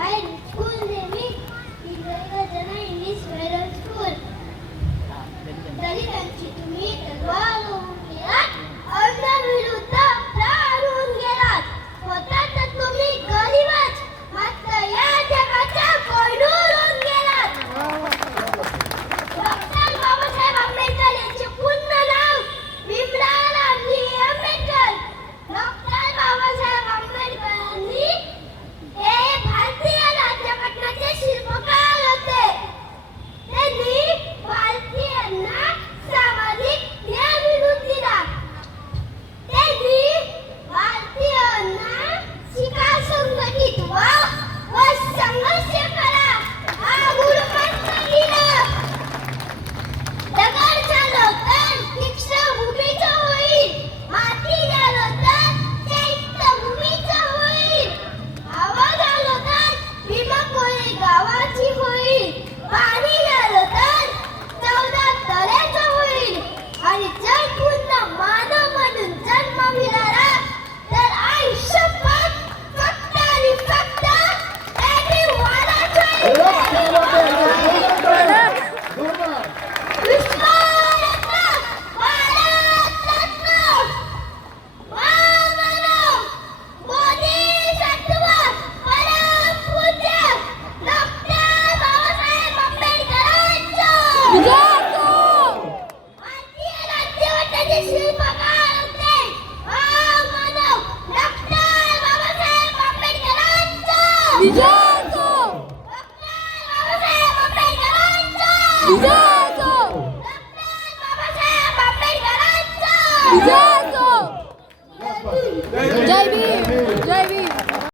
I school name is Jana English Middle School. दलितांची तुम्ही तलवार उडवून गेलात, अन्नविरुद्ध लढून गेलात. होता तर तुम्ही गरीबच, मात्र या जगाच्या कोंडून गेलात. डॉक्टर बाबासाहेब आंबेडकर यांचे पूर्ण नाव भीमराव रामजी आंबेडकर. डॉक्टर बाबासाहेब आंबेडकरांनी हे भारतीय राज्यघटनेचे शिल्पकार होते. त्यांनी भारतीयांना सामाजिक न्याय मिळवून दिला. त्यांनी भारतीयांना शिका, संघटित व्हा व संघर्ष करा हा गुरुमंत्र दिला. दगड झालो तर दीक्षाभूमीचं होईल, माती झालो तर चैत्यभूमीचं होईल, हवा झालो तर भीमाकोरे गावाची होईल, पाणी झालो तर 14 तळ्याचं होईल. आणि जर पुन्हा मानव म्हणून जन्म मिळाला तर आयुष्यभर फक्त आणि फक्त त्याने वालाच होईल. विश्वरत्न, भारतरत्न, महामानव, बोधिसत्व, परमपूज्य डॉक्टर बाबासाहेब आंबेडकरांचा भारतीय राज्यघटनेचे शिल्पकार होते. महामानव डॉक्टर बाबासाहेब आंबेडकरांचा. डॉक्टर बाबासाहेब आंबेडकरांचा. डॉक्टर बाबासाहेब आंबेडकरांचा.